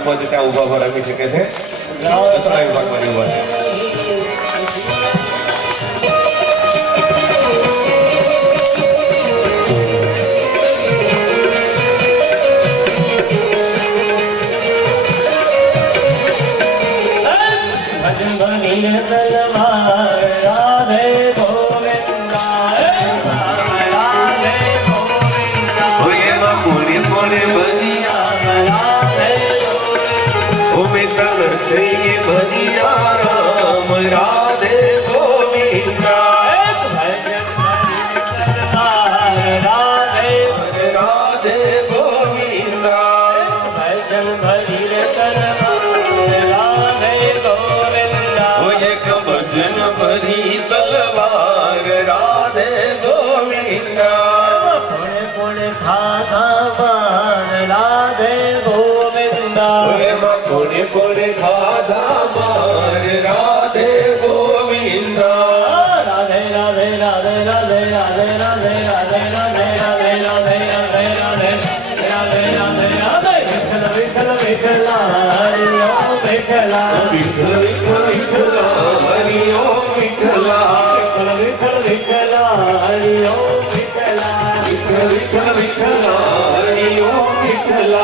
રાખવો છે ત્યાં ઊભા રમી શકે છે. દસરા વિભાગમાં રહેવા છે. રાધે ગોવિંદા રાધે ગોવિંદા ભજન ભરી રે રાધે ગોવિંદા એક ભજન ભરી તલવાર રાધે ગોવિંદા કોણ ખાધા માર રાધે ગોવિંદા કોને કોને ખાધા માર રાધે ગોવિંદા રાધે રાધે રાધે રાધે રાધે રાધે રાધે રાધે રાધે રાધે રાધે રાધે રાધે રાધે રાધે વિઠ્ઠલ વિઠ્ઠલ હરિ ઓમ વિઠ્ઠલ વિઠ્ઠલ વિઠ્ઠલ હરિ ઓમ વિઠ્ઠલ વિઠ્ઠલ વિઠ્ઠલ હરિ ઓમ વિઠ્ઠલ વિઠ્ઠલ વિઠ્ઠલ હરિ ઓમ વિઠ્ઠલ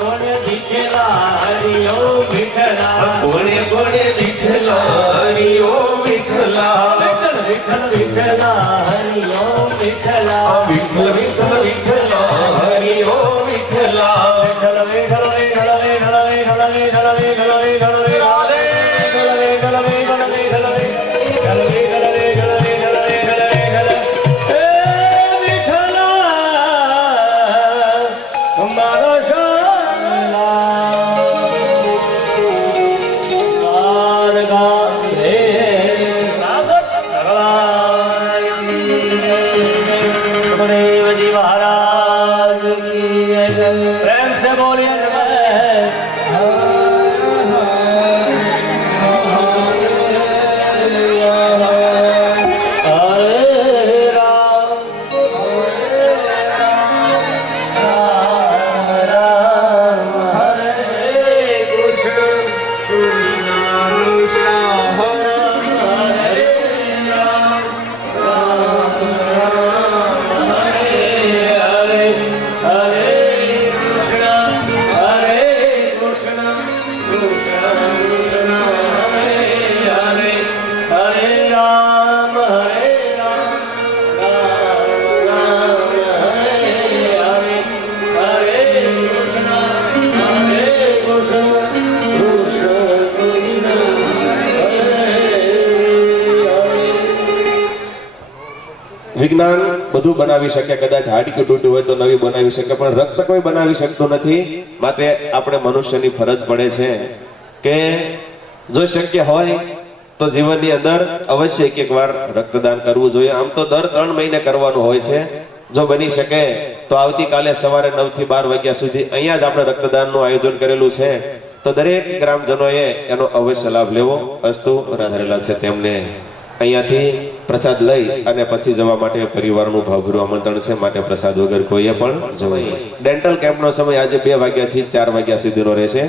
કોને દીઠેલા હરિ ઓમ વિઠ્ઠલ કોને કોને વિઠ્ઠલ હરિ ઓમ વિઠ્ઠલ વિઠ્ઠલ વિઠ્ઠલ હરિ ઓમ વિઠ્ઠલ વિઠ્ઠલ વિઠ્ઠલ વિઠ્ઠલ હરિ ઓમ વિઠ્ઠલ વિઠ્ઠલ વિઠ્ઠલ વિઠ્ઠલ વિઠ્ઠલ વિઠ્ઠલ વિઠ્ઠલ વિઠ્ઠલ વિઠ્ઠલ प्रेम से बोलिए વિજ્ઞાન બધું બનાવી શકે, કદાચ હાડકું તૂટ્યું હોય તો નવી બનાવી શકે, પણ રક્ત કોઈ બનાવી શકતું નથી. માટે આપણે મનુષ્યની ફરજ પડે છે કે જો શક્ય હોય તો જીવનની અંદર અવશ્ય એક વાર રક્તદાન કરવું જોઈએ. આમ તો દર 3 મહિને કરવાનું હોય છે. જો બની શકે તો આવતીકાલે સવારે 9 થી 12 વાગ્યા સુધી અહીંયા જ આપણે રક્તદાનનું આયોજન કરેલું છે, તો દરેક ગ્રામજનોએ એનો અવશ્ય લાભ લેવો. અસ્તુ રાધારેલા છે તેમને અહીંયાથી પ્રસાદ લઈ અને પછી જવા માટે પરિવારનું ભાવભર્યું આમંત્રણ છે. માટે પ્રસાદ વગર કોઈએ પણ જવાય. ડેન્ટલ કેમ્પનો સમય આજે 2 વાગ્યાથી 4 વાગ્યા સુધીનો રહેશે.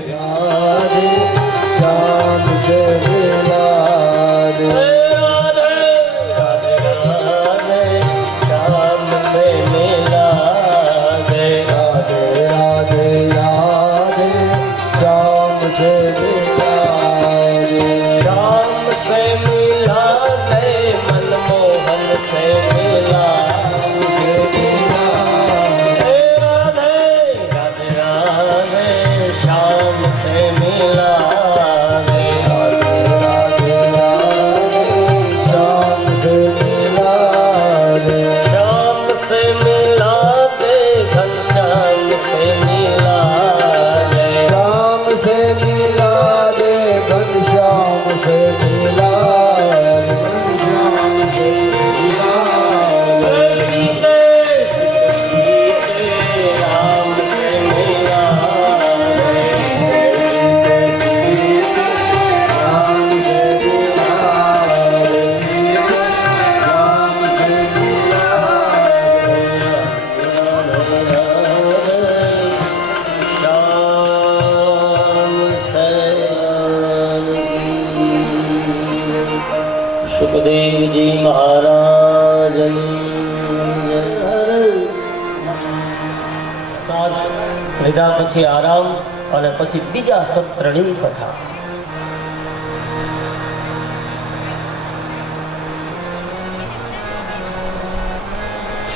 લીધા પછી આરામ અને પછી બીજા સત્રની કથા.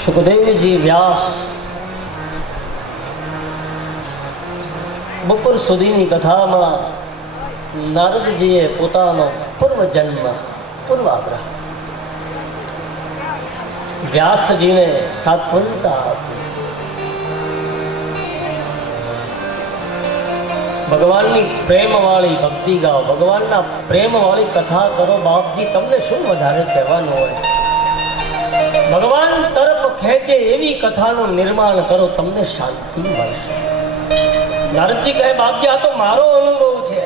સુખદેવજી વ્યાસ બપોર સુધીની કથામાં નારદજીએ પોતાનો પૂર્વજન્મ પૂર્વાગ્રહ વ્યાસજીને સાત્વંતા આપી. ભગવાનની પ્રેમવાળી ભક્તિ ગાઓ, ભગવાનના પ્રેમવાળી કથા કરો. બાપજી તમને શું વધારે કહેવાનું હોય? ભગવાન તરફ ખેંચે એવી કથાનું નિર્માણ કરો, તમને શાંતિ મળશે. નારદજી કહે બાપજી આ તો મારો અનુભવ છે,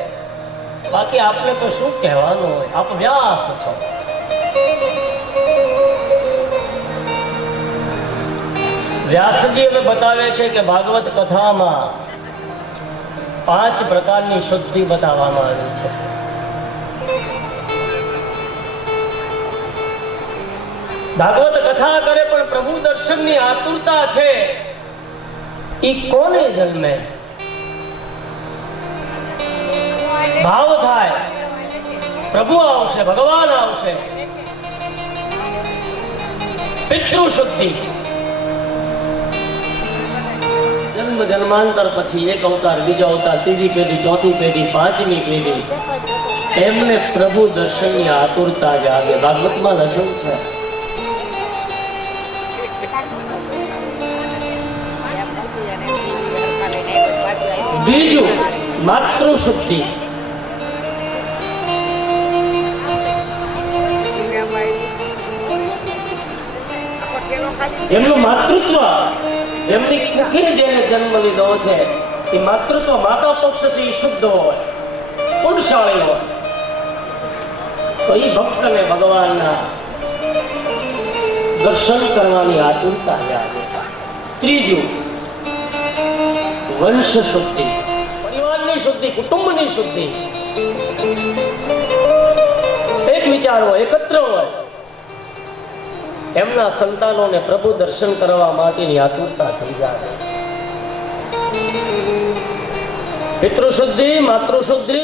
બાકી આપને તો શું કહેવાનું હોય, આપ વ્યાસ છો. વ્યાસજી હવે બતાવે છે કે ભાગવત કથામાં 5 પ્રકારની શુદ્ધિ બતાવવામાં આવી છે. ભાગવત કથા કરે પણ પ્રભુ દર્શનની આતુરતા છે. ઈ કોને જન્મે? ભાવ થાય પ્રભુ આવશે, ભગવાન આવશે. પિતૃ શુદ્ધિ જન્મ જન્માંતર પછી એક અવતાર, બીજો અવતાર, ત્રીજી પેઢી, ચોથી પેઢી, 5મી પેઢી, એમને પ્રભુ દર્શનની આતુરતા જાગે. ભાગવતમાં લખ્યું છે. બીજું માતૃ શુદ્ધિ. જેમનું માતૃત્વ, જેમની કુખે જેને જન્મ લીધો છે, એ માતૃત્વ માતા પક્ષથી શુદ્ધ હોય, પુણ્યશાળી હોય, તો એ ભક્તને ભગવાનના દર્શન કરવાની આતુરતા જાગે. ત્રીજું વંશ શુદ્ધિ, પરિવારની શુદ્ધિ, કુટુંબની શુદ્ધિ. એક વિચાર હોય, એકત્ર હોય, એમના સંતાનોને પ્રભુ દર્શન કરવા માટેની આતુરતા સમજાવે છે. પિતૃશુદ્ધિ, માતૃશુદ્ધિ,